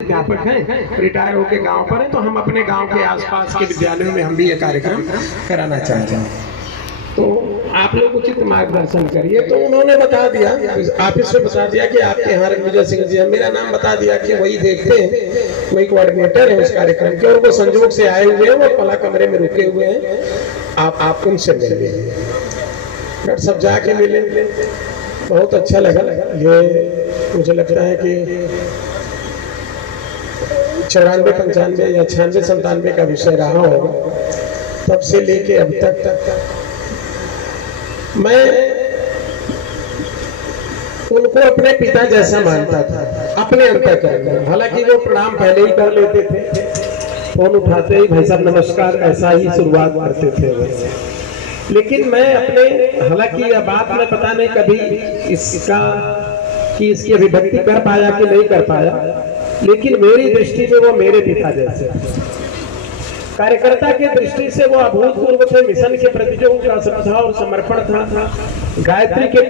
अध्यापक हैं, रिटायर होके गांव पर हैं, तो हम अपने गांव के आसपास के विद्यालयों में हम भी ये कार्यक्रम कराना चाहते हैं। तो आप लोग उचित मार्गदर्शन करिए। तो उन्होंने बता दिया, ऑफिस में बता दिया कि आपके यहाँ रणविजय सिंह जी हैं। मेरा नाम बता दिया कि वही देखते हैं, वही कोऑर्डिनेटर है उस कार्यक्रम के, और वो संजोग से आए हुए हैं, वो पला कमरे में रुके हुए हैं। आप उनसे मिलिए। डॉक्टर साहब जाके मिले, बहुत अच्छा लगा। ये मुझे लगता है कि 94, 95 या 96, 97 का विषय रहा होगा। तब से लेके अब तक मैं उनको अपने पिता जैसा मानता था, अपने अंतःकरण में। हालांकि वो प्रणाम पहले ही कर लेते थे, फोन उठाते ही भाई साहब नमस्कार, ऐसा ही शुरुआत करते थे वैसे। लेकिन मैं अपने, हालांकि यह बात मैं पता नहीं कभी इसकी अभिव्यक्ति कर पाया कि नहीं कर पाया, लेकिन मेरी दृष्टि में वो मेरे पिता जैसे। कार्यकर्ता की दृष्टि से वो अभूतपूर्व थे। मिशन के प्रति जो उनका श्रद्धा और समर्पण था, गायत्री के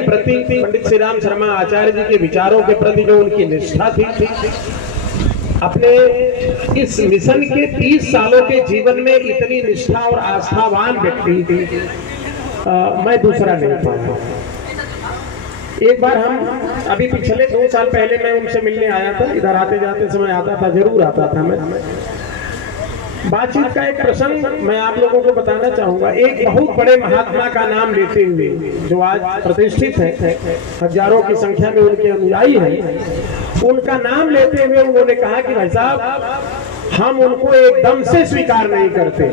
प्रति, पंडित श्री राम शर्मा आचार्य जी के विचारों के प्रति जो उनकी निष्ठा थी, अपने इस मिशन के 30 सालों के जीवन में इतनी निष्ठा और आस्थावान व्यक्ति मैं दूसरा नहीं पाया। एक बार हम अभी पिछले 2 साल पहले मैं उनसे मिलने आया था, इधर आते जाते समय आता था, जरूर आता था मैं। बातचीत का एक प्रसंग मैं आप लोगों को बताना चाहूंगा। एक बहुत बड़े महात्मा का नाम लेते हुए, जो आज प्रतिष्ठित हैं, हजारों की संख्या में उनके अनुयायी हैं, उनका नाम लेते हुए उन्होंने कहा कि भाई साहब हम उनको एकदम से स्वीकार नहीं करते।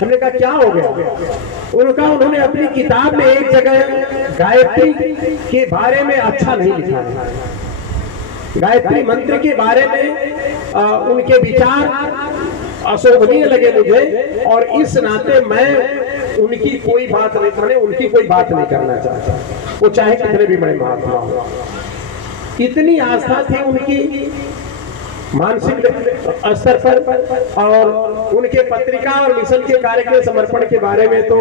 हमने कहा क्या हो गया? उन्होंने अपनी किताब में एक जगह गायत्री के बारे में अच्छा नहीं लिखा है। गायत्री मंत्र के बारे में उनके विचार अशोभनीय लगे मुझे, और इस नाते मैं उनकी कोई बात नहीं करना चाहता, वो चाहे कितने भी बड़े महात्मा हो। इतनी आस्था थी उनकी मानसिक स्तर पर, और उनके पत्रिका और मिशन के कार्य के समर्पण के बारे में तो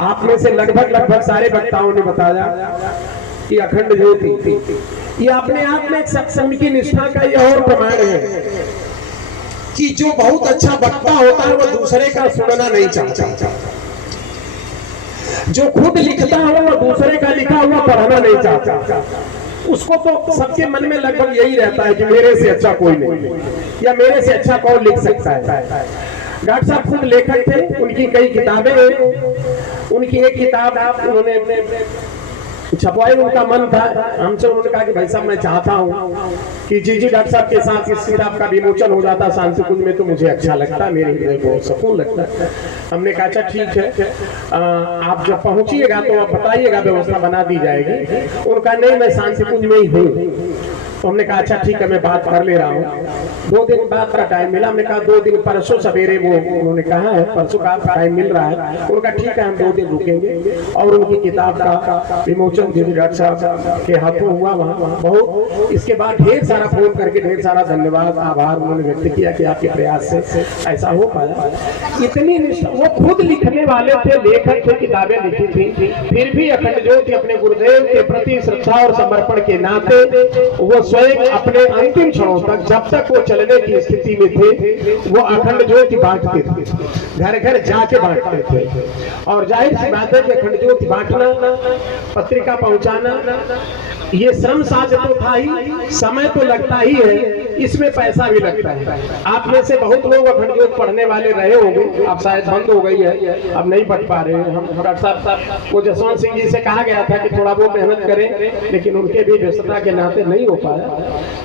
आप में से लगभग सारे वक्ताओं ने बताया कि अखंड ज्योति थी। ये अपने आप में एक सत्संग की निष्ठा का यह और प्रमाण है कि जो बहुत अच्छा वक्ता होता है वो दूसरे का सुनना नहीं चाहता, जो खुद लिखता है वो दूसरे का लिखा हुआ पढ़ना नहीं चाहता। उसको तो सबके मन में लगभग यही रहता है कि मेरे से अच्छा कोई नहीं, या मेरे से अच्छा कौन लिख सकता है। डॉक्टर साहब खुद लेखक थे, उनकी कई किताबें हैं। उनकी एक किताब उन्होंने छपवाई, उनका मन था। हमसे उन्होंने कहा कि भाई साहब मैं चाहता हूँ कि जी डॉक्टर साहब के साथ इस किताब का विमोचन हो जाता शांति कुंज में, तो मुझे अच्छा लगता, मेरे हृदय को सुकून लगता। हमने कहा अच्छा ठीक है, आप जब पहुंचिएगा तो आप बताइएगा, व्यवस्था बना दी जाएगी। उनका नहीं, मैं शांति कुंज में ही हूँ। तो हमने कहा अच्छा ठीक है, मैं बात कर ले रहा हूँ। 2 दिन बाद का टाइम मिला। हमने कहा 2 दिन, परसों सवेरे, वो उन्होंने कहा है परसों का टाइम मिल रहा है। उनका ठीक है, हम 2 दिन रुकेंगे। और उनकी किताब का विमोचन डॉक्टर साहब के हाथों हुआ वहाँ बहुत। इसके बाद ढेर सारा फोन करके ढेर सारा धन्यवाद, आभार उन्होंने व्यक्त किया कि आपके प्रयास से ऐसा हो पाया। इतनी वो खुद लिखने वाले थे, लेखक थे, किताबें लिखी थी, फिर भी अखंड ज्योति अपने गुरुदेव के प्रति श्रद्धा और समर्पण के नाते वो स्वयं अपने अंतिम क्षणों तक, जब तक वो चलने की स्थिति में थे, वो अखंड ज्योति बांटते थे, घर घर जाके बांटते थे। और जाहिर सी बात है कि अखंड ज्योति बांटना, पत्रिका पहुंचाना, ये श्रम साध्य तो था ही, समय तो लगता ही है, इसमें पैसा भी लगता है। आप में से बहुत लोग अखंड ज्योति पढ़ने वाले रहे होंगे, अब शायद बंद हो गई है, अब नहीं पढ़ पा रहे हैं। हम डॉक्टर साहब को जसवंत सिंह जी से कहा गया था कि थोड़ा वो मेहनत करें, लेकिन उनके भी व्यस्तता के नाते नहीं हो पाया।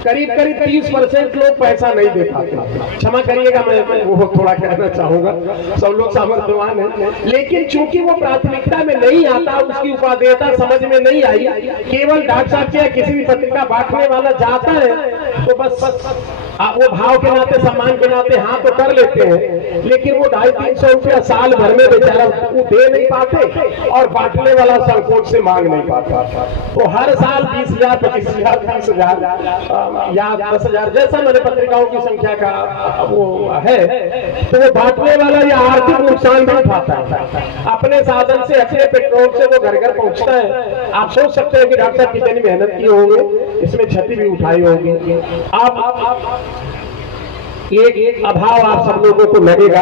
करीब 30% लोग पैसा नहीं दे पाते। क्षमा करिएगा, मैं वो थोड़ा कहना चाहूंगा, सब लोग सामर्थ्यवान हैं, लेकिन चूंकि वो प्राथमिकता में नहीं आता, उसकी उपादेयता समझ में नहीं आई, केवल डॉक्टर साहब के किसी भी पत्रिका बांटने वाला जाता है तो बस वो भाव के नाते, सम्मान के नाते हाँ तो कर लेते हैं, लेकिन वो 250-300 रुपया साल भर में बेचारा वो दे नहीं पाते और बांटने वाला संकोच से मांग नहीं पाता। तो हर साल 20,000, 25,000, 30,000 या 10,000 जैसा मेरे पत्रिकाओं की संख्या का वो है, तो वो बांटने वाला या आर्थिक नुकसान भी उठाता है। अपने साधन से, अपने पेट्रोल से वो घर घर पहुंचता है। आप सोच सकते हैं कि डॉक्टर साहब कितनी मेहनत की होंगे, इसमें क्षति भी उठाई होगी। आप एक अभाव आप सब लोगों को लगेगा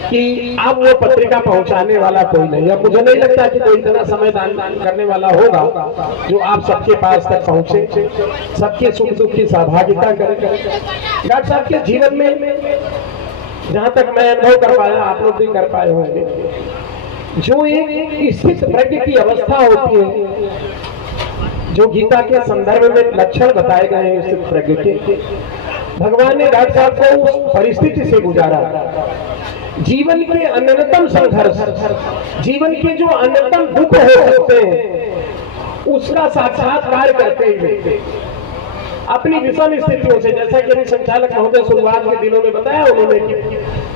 कि अब वो पत्रिका पहुंचाने वाला कोई नहीं। अब मुझे नहीं लगता कि कोई इतना समय दान करने वाला होगा जो आप सबके पास तक पहुंचे, सबके सुख दुख की सहभागिता करे। डॉक्टर साहब के जीवन में जहां तक मैं अनुभव कर पाया, आप लोग भी कर पाए होंगे, जो एक स्थित प्रज्ञ की अवस्था होती है, जो गीता के संदर्भ में लक्षण बताए गए हैं स्थित प्रज्ञ के, भगवान ने डॉक्टर साहब को उस परिस्थिति से गुजारा। जीवन के अन्यतम संघर्ष, जीवन के जो अन्यतम दुख हो सकते हैं, उसका साक्षात्कार करते हुए अपनी विषम स्थितियों से, जैसा कि अभी संचालक महोदय शुरुआत के दिनों में बताया उन्होंने कि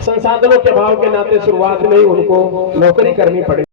संसाधनों के अभाव के नाते शुरुआत में ही उनको नौकरी करनी पड़ी।